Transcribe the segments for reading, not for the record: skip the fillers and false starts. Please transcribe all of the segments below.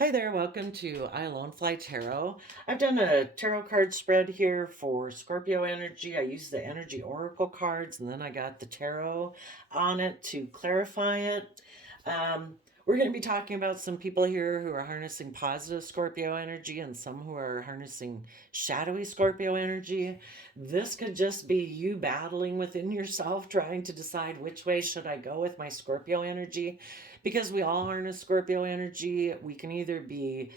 Hi there, welcome to I Alone Fly Tarot. I've done a tarot card spread here for Scorpio energy. I used the energy oracle cards and then I got the tarot on it to clarify it. We're going to be talking about some people here who are harnessing positive Scorpio energy and some who are harnessing shadowy Scorpio energy. This could just be you battling within yourself, trying to decide which way should I go with my Scorpio energy, because we all harness Scorpio energy. We can either be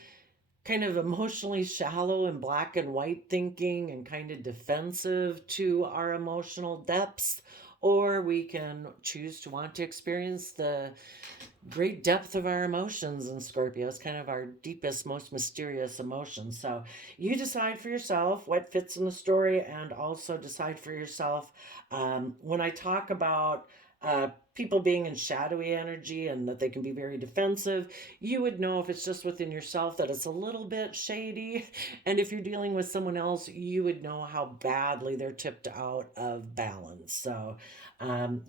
kind of emotionally shallow and black and white thinking and kind of defensive to our emotional depths, or we can choose to want to experience the great depth of our emotions in Scorpio. It's kind of our deepest, most mysterious emotions. So you decide for yourself what fits in the story, and also decide for yourself when I talk about people being in shadowy energy and that they can be very defensive, you would know if it's just within yourself that it's a little bit shady. And if you're dealing with someone else, you would know how badly they're tipped out of balance. So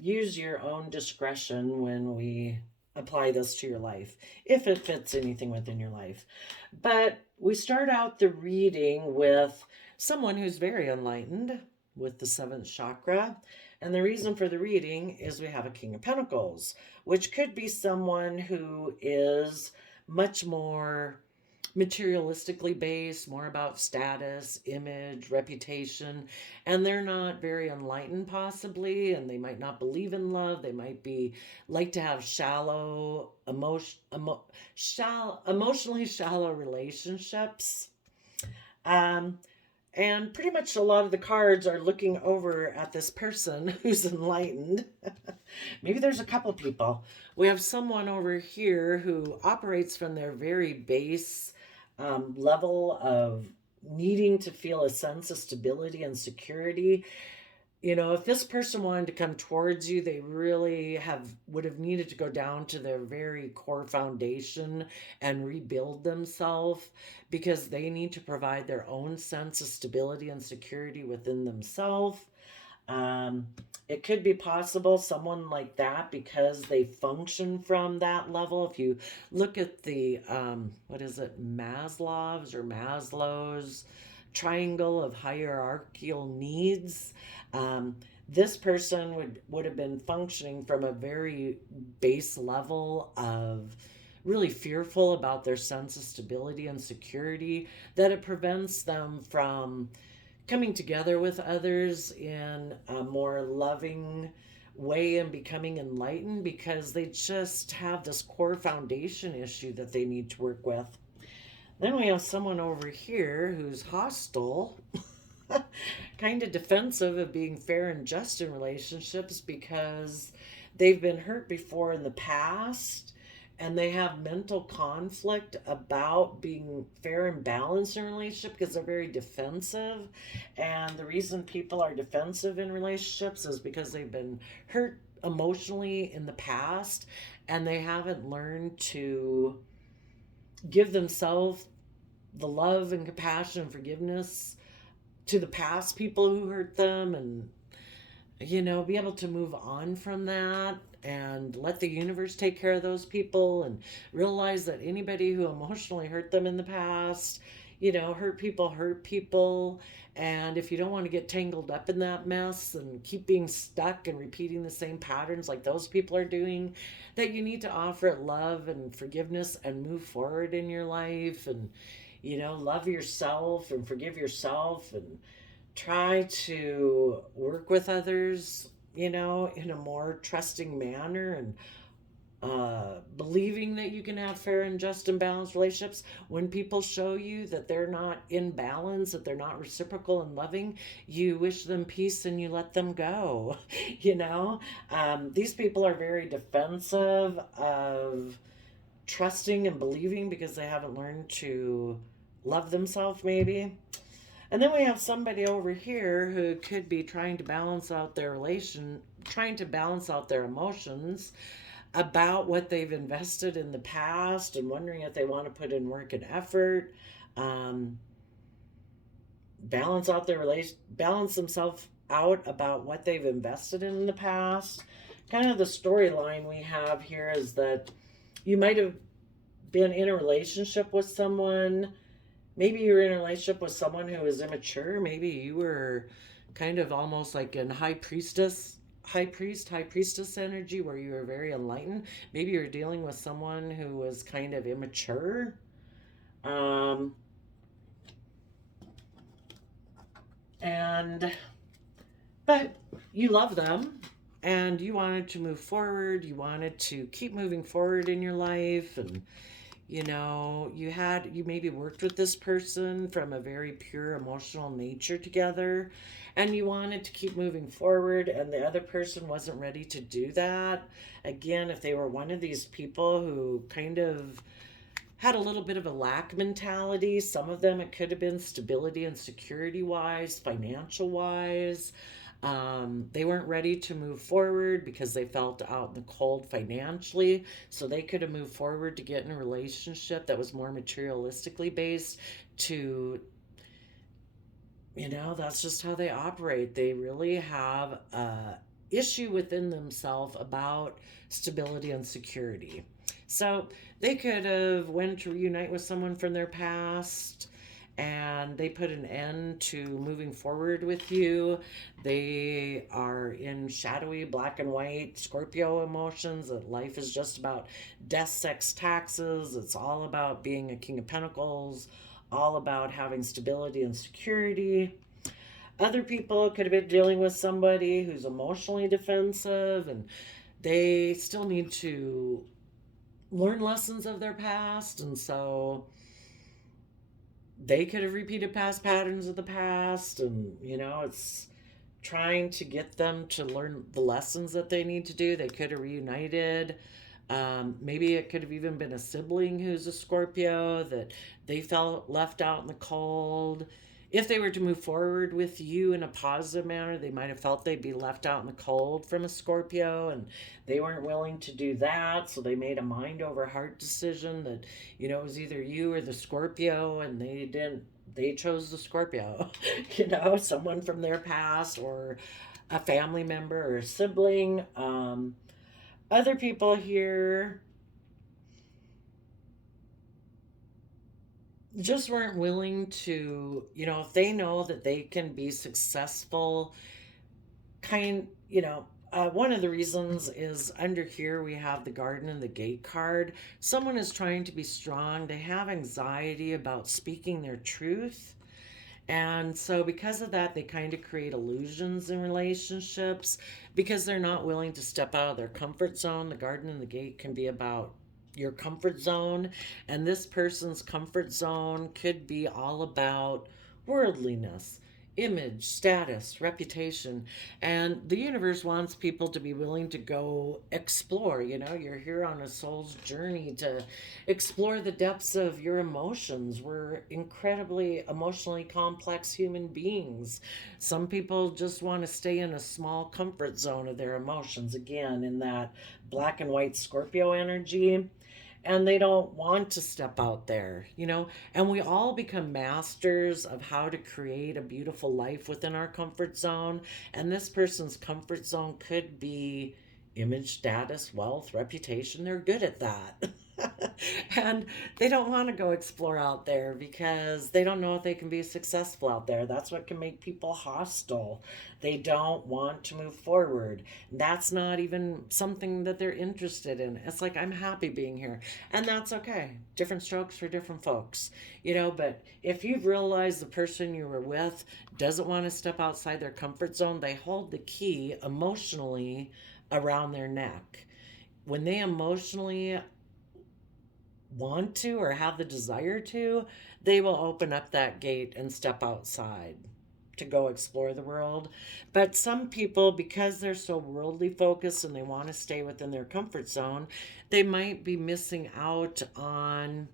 use your own discretion when we apply this to your life, if it fits anything within your life. But we start out the reading with someone who's very enlightened with the seventh chakra. And the reason for the reading is we have a King of Pentacles, which could be someone who is much more materialistically based, more about status, image, reputation, and they're not very enlightened possibly, and they might not believe in love. They might be like to have emotionally shallow relationships. Um, and pretty much a lot of the cards are looking over at this person who's enlightened. Maybe there's a couple people. We have someone over here who operates from their very base level of needing to feel a sense of stability and security. You know, if this person wanted to come towards you, they really would have needed to go down to their very core foundation and rebuild themselves, because they need to provide their own sense of stability and security within themselves. um, it could be possible someone like that, because they function from that level. If you look at the what is it, Maslow's triangle of hierarchical needs, um, this person would have been functioning from a very base level of really fearful about their sense of stability and security, that it prevents them from coming together with others in a more loving way and becoming enlightened, because they just have this core foundation issue that they need to work with. Then we have someone over here who's hostile, kind of defensive of being fair and just in relationships, because they've been hurt before in the past, and they have mental conflict about being fair and balanced in a relationship because they're very defensive. And the reason people are defensive in relationships is because they've been hurt emotionally in the past, and they haven't learned to give themselves the love and compassion and forgiveness to the past people who hurt them, and be able to move on from that and let the universe take care of those people, and realize that anybody who emotionally hurt them in the past, hurt people. And if you don't want to get tangled up in that mess and keep being stuck and repeating the same patterns like those people are doing, that you need to offer it love and forgiveness and move forward in your life, and love yourself and forgive yourself, and try to work with others, in a more trusting manner, and believing that you can have fair and just and balanced relationships. When people show you that they're not in balance, that they're not reciprocal and loving, you wish them peace and you let them go. These people are very defensive of trusting and believing because they haven't learned to love themselves, maybe. And then we have somebody over here who could be trying to balance out trying to balance out their emotions about what they've invested in the past, and wondering if they want to put in work and effort, um, balance themselves out about what they've invested in the past. Kind of the storyline we have here is that you might have been in a relationship with someone. Maybe you were in a relationship with someone who was immature. Maybe you were kind of almost like in high priestess energy where you were very enlightened. Maybe you're dealing with someone who was kind of immature. Um, and but you love them and you wanted to move forward. You wanted to keep moving forward in your life, and you maybe worked with this person from a very pure emotional nature together, and you wanted to keep moving forward, and the other person wasn't ready to do that. Again, if they were one of these people who kind of had a little bit of a lack mentality, some of them it could have been stability and security wise, financial wise. They weren't ready to move forward because they felt out in the cold financially. So they could have moved forward to get in a relationship that was more materialistically based to, that's just how they operate. They really have a issue within themselves about stability and security. So they could have went to reunite with someone from their past and they put an end to moving forward with you. They are in shadowy black and white Scorpio emotions that life is just about death, sex, taxes. It's all about being a King of Pentacles, all about having stability and security. Other people could have been dealing with somebody who's emotionally defensive and they still need to learn lessons of their past, and so they could have repeated past patterns of the past, and it's trying to get them to learn the lessons that they need to do. They could have reunited. Maybe it could have even been a sibling who's a Scorpio that they felt left out in the cold. If they were to move forward with you in a positive manner, they might have felt they'd be left out in the cold from a Scorpio, and they weren't willing to do that. So they made a mind over heart decision that, it was either you or the Scorpio, and they didn't, they chose the Scorpio, someone from their past or a family member or a sibling. Other people here just weren't willing to, if they know that they can be successful, one of the reasons is under here we have the garden and the gate card. Someone is trying to be strong. They have anxiety about speaking their truth. And so, because of that, they kind of create illusions in relationships because they're not willing to step out of their comfort zone. The garden and the gate can be about your comfort zone, and this person's comfort zone could be all about worldliness, image, status, reputation. And the universe wants people to be willing to go explore. You're here on a soul's journey to explore the depths of your emotions. We're incredibly emotionally complex human beings. Some people just want to stay in a small comfort zone of their emotions, again, in that black and white Scorpio energy, and they don't want to step out there, and we all become masters of how to create a beautiful life within our comfort zone. And this person's comfort zone could be image, status, wealth, reputation. They're good at that. And they don't want to go explore out there because they don't know if they can be successful out there. That's what can make people hostile. They don't want to move forward. That's not even something that they're interested in. It's like, I'm happy being here. And that's okay. Different strokes for different folks. But if you've realized the person you were with doesn't want to step outside their comfort zone, they hold the key emotionally around their neck. When they emotionally want to or have the desire to, they will open up that gate and step outside to go explore the world. But some people, because they're so worldly focused and they want to stay within their comfort zone, they might be missing out on,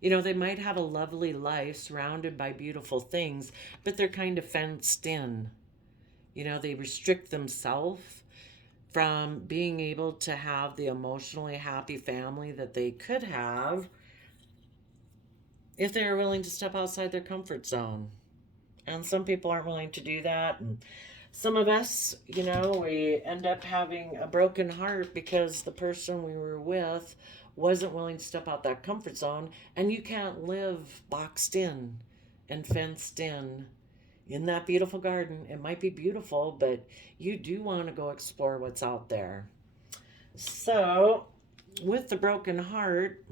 they might have a lovely life surrounded by beautiful things, but they're kind of fenced in. They restrict themselves from being able to have the emotionally happy family that they could have if they are willing to step outside their comfort zone. And some people aren't willing to do that. And some of us, we end up having a broken heart because the person we were with wasn't willing to step out that comfort zone, and you can't live boxed in and fenced in that beautiful garden. It might be beautiful, but you do want to go explore what's out there. So, with the broken heart,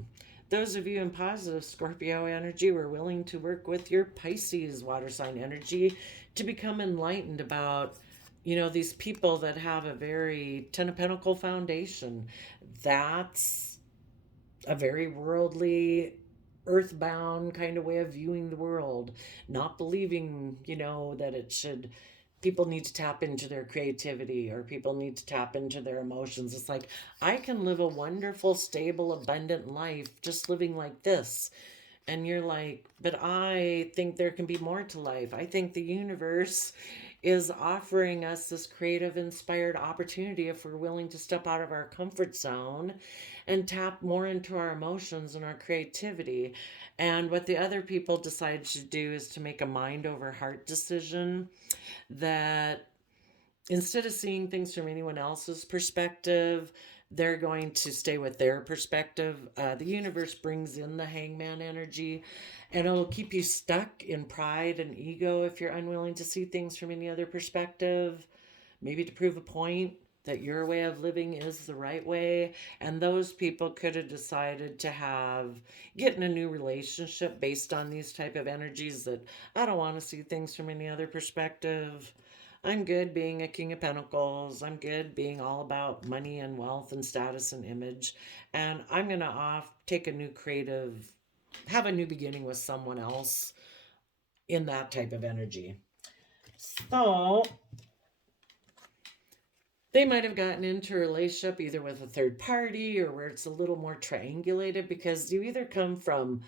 those of you in positive Scorpio energy were willing to work with your Pisces water sign energy to become enlightened about, these people that have a very Ten of Pentacle foundation. That's a very worldly, earthbound kind of way of viewing the world, not believing, that it should. People need to tap into their creativity, or people need to tap into their emotions. It's like, I can live a wonderful, stable, abundant life just living like this. And you're like, but I think there can be more to life. I think the universe is offering us this creative, inspired opportunity if we're willing to step out of our comfort zone and tap more into our emotions and our creativity. And what the other people decide to do is to make a mind over heart decision that instead of seeing things from anyone else's perspective, they're going to stay with their perspective. The universe brings in the hangman energy, and it'll keep you stuck in pride and ego if you're unwilling to see things from any other perspective, maybe to prove a point that your way of living is the right way. And those people could have decided to get in a new relationship based on these type of energies, that I don't want to see things from any other perspective. I'm good being a King of Pentacles. I'm good being all about money and wealth and status and image. And I'm going to take a new creative, have a new beginning with someone else in that type of energy. So they might have gotten into a relationship either with a third party or where it's a little more triangulated, because you either come from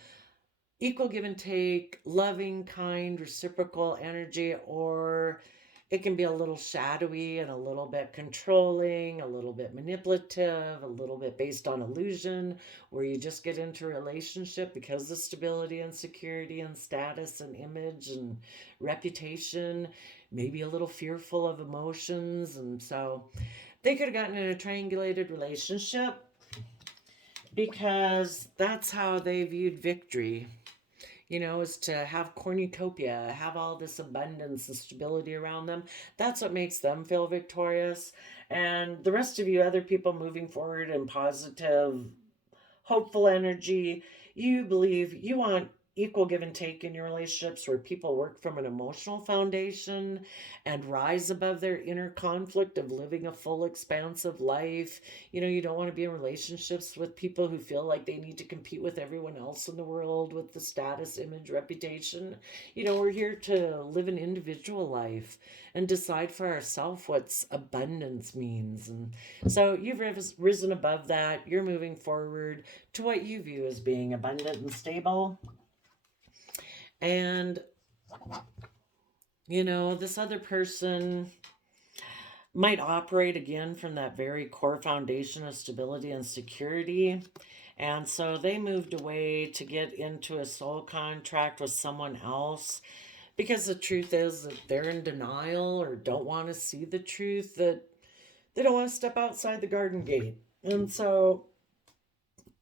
equal give and take, loving, kind, reciprocal energy, or it can be a little shadowy and a little bit controlling, a little bit manipulative, a little bit based on illusion, where you just get into a relationship because of stability and security and status and image and reputation, maybe a little fearful of emotions. And so they could have gotten in a triangulated relationship because that's how they viewed victory, is to have cornucopia, have all this abundance and stability around them. That's what makes them feel victorious. And the rest of you, other people moving forward in positive, hopeful energy, you believe you want equal give and take in your relationships, where people work from an emotional foundation and rise above their inner conflict of living a full, expansive life. You don't want to be in relationships with people who feel like they need to compete with everyone else in the world with the status, image, reputation. We're here to live an individual life and decide for ourselves what abundance means. And so you've risen above that. You're moving forward to what you view as being abundant and stable. And, this other person might operate again from that very core foundation of stability and security. And so they moved away to get into a soul contract with someone else, because the truth is that they're in denial or don't want to see the truth, that they don't want to step outside the garden gate. And so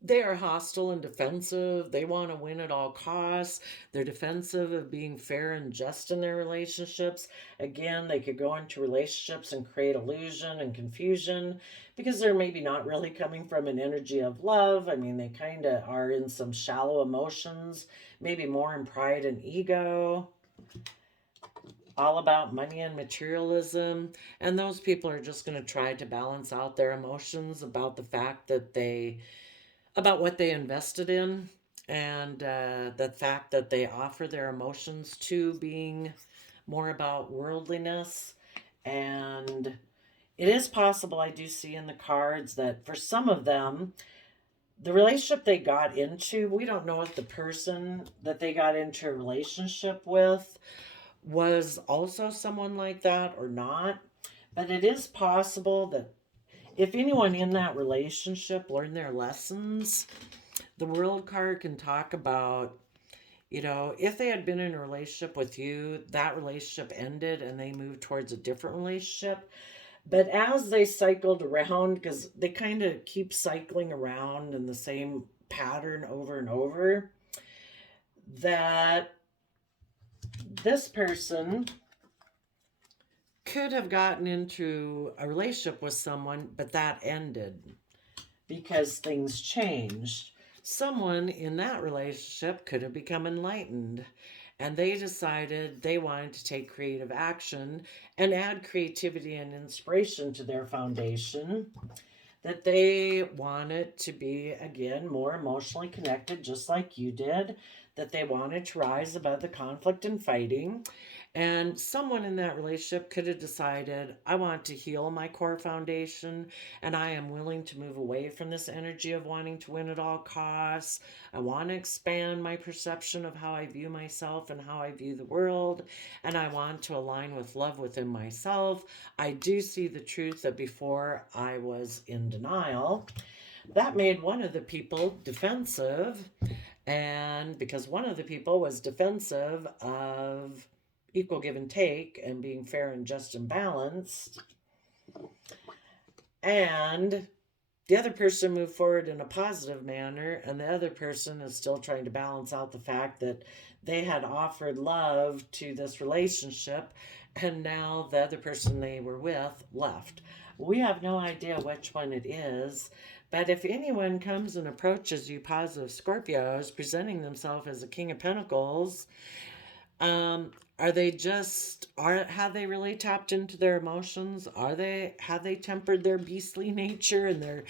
they are hostile and defensive. They want to win at all costs. They're defensive of being fair and just in their relationships. Again, they could go into relationships and create illusion and confusion because they're maybe not really coming from an energy of love. I mean, they kind of are in some shallow emotions, maybe more in pride and ego, all about money and materialism. And those people are just going to try to balance out their emotions about the fact that about what they invested in, and the fact that they offer their emotions to being more about worldliness. And it is possible, I do see in the cards, that for some of them, the relationship they got into, we don't know if the person that they got into a relationship with was also someone like that or not. But it is possible that if anyone in that relationship learned their lessons, the world card can talk about, if they had been in a relationship with you, that relationship ended and they moved towards a different relationship. But as they cycled around, because they kind of keep cycling around in the same pattern over and over, that this person could have gotten into a relationship with someone, but that ended because things changed. Someone in that relationship could have become enlightened, and they decided they wanted to take creative action and add creativity and inspiration to their foundation, that they wanted to be, again, more emotionally connected, just like you did, that they wanted to rise above the conflict and fighting. And someone in that relationship could have decided, I want to heal my core foundation, and I am willing to move away from this energy of wanting to win at all costs. I want to expand my perception of how I view myself and how I view the world, and I want to align with love within myself. I do see the truth that before I was in denial. That made one of the people defensive, and because one of the people was defensive of equal give and take and being fair and just and balanced, and the other person moved forward in a positive manner, and the other person is still trying to balance out the fact that they had offered love to this relationship, and now the other person they were with left. We have no idea which one it is, but if anyone comes and approaches you, positive Scorpios, presenting themselves as a King of Pentacles, um, are they just are have they really tapped into their emotions? Are they have they tempered their beastly nature and their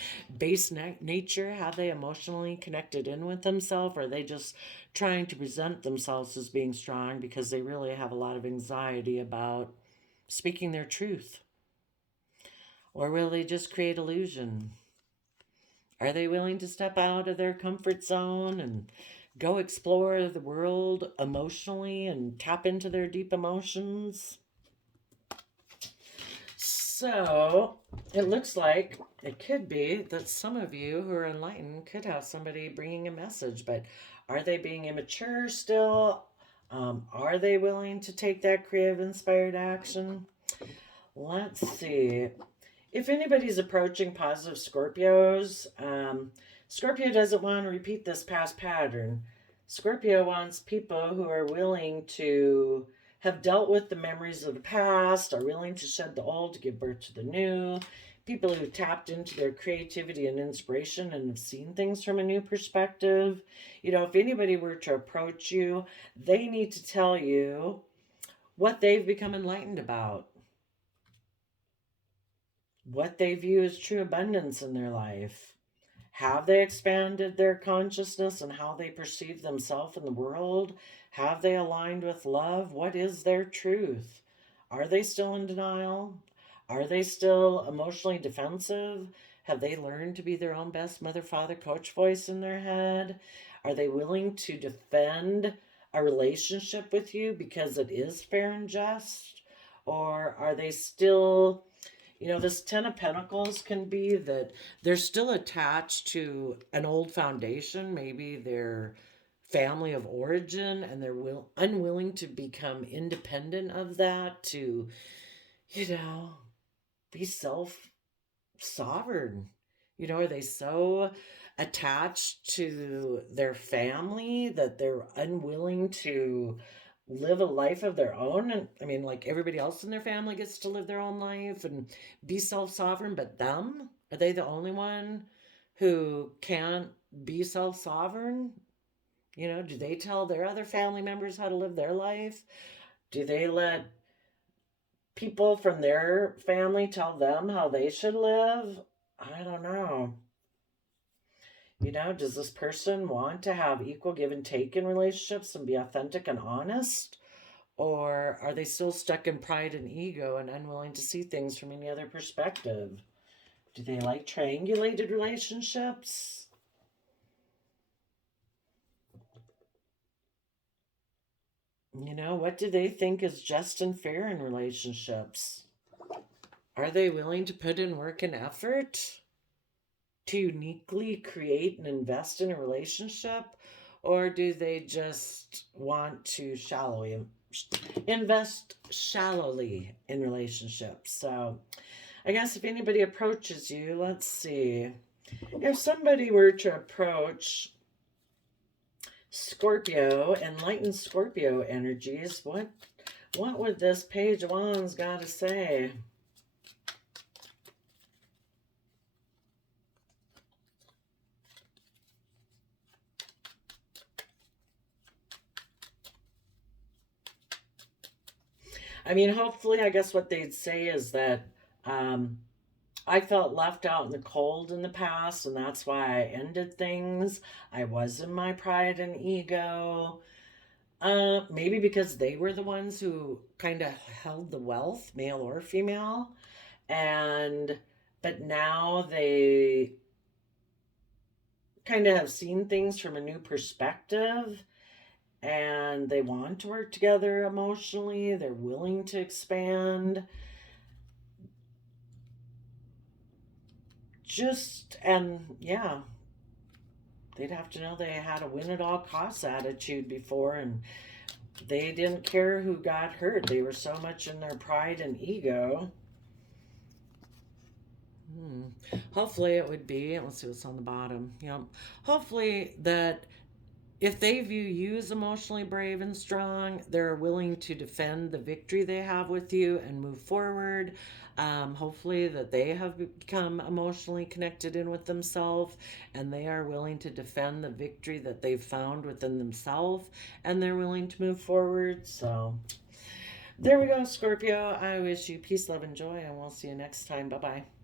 nature? Have they emotionally connected in with themselves? Or are they just trying to present themselves as being strong because they really have a lot of anxiety about speaking their truth? Or will they just create illusion? Are they willing to step out of their comfort zone and go explore the world emotionally and tap into their deep emotions? So it looks like it could be that some of you who are enlightened could have somebody bringing a message, but are they being immature still? Are they willing to take that creative, inspired action? Let's see. If anybody's approaching positive Scorpios, Scorpio doesn't want to repeat this past pattern. Scorpio wants people who are willing to have dealt with the memories of the past, are willing to shed the old to give birth to the new, people who tapped into their creativity and inspiration and have seen things from a new perspective. You know, if anybody were to approach you, they need to tell you what they've become enlightened about, what they view as true abundance in their life. Have they expanded their consciousness and how they perceive themselves in the world? Have they aligned with love? What is their truth? Are they still in denial? Are they still emotionally defensive? Have they learned to be their own best mother, father, coach voice in their head? Are they willing to defend a relationship with you because it is fair and just? Or are they still, this Ten of Pentacles can be that they're still attached to an old foundation, maybe their family of origin, and they're unwilling to become independent of that, to, you know, be sovereign. Are they so attached to their family that they're unwilling to live a life of their own? And I mean, like everybody else in their family gets to live their own life and be self-sovereign, but them, are they the only one who can't be self-sovereign? Do they tell their other family members how to live their life? Do they let people from their family tell them how they should live? I don't know. Does this person want to have equal give and take in relationships and be authentic and honest? Or are they still stuck in pride and ego and unwilling to see things from any other perspective? Do they like triangulated relationships? What do they think is just and fair in relationships? Are they willing to put in work and effort to uniquely create and invest in a relationship? Or do they just want to invest shallowly in relationships? So I guess if anybody approaches you, let's see. If somebody were to approach Scorpio, enlightened Scorpio energies, what would this Page of Wands got to say? I mean, hopefully, I guess what they'd say is that um, I felt left out in the cold in the past, and that's why I ended things. I was in my pride and ego. Maybe because they were the ones who kind of held the wealth, male or female, and but now they kind of have seen things from a new perspective and they want to work together emotionally. They're willing to expand. And yeah, they'd have to know they had a win at all costs attitude before, and they didn't care who got hurt. They were so much in their pride and ego. Hopefully, it would be. Let's see what's on the bottom. Yep. Hopefully, that if they view you as emotionally brave and strong, they're willing to defend the victory they have with you and move forward. Hopefully, that they have become emotionally connected in with themselves and they are willing to defend the victory that they've found within themselves and they're willing to move forward. So, there we go, Scorpio. I wish you peace, love, and joy, and we'll see you next time. Bye bye.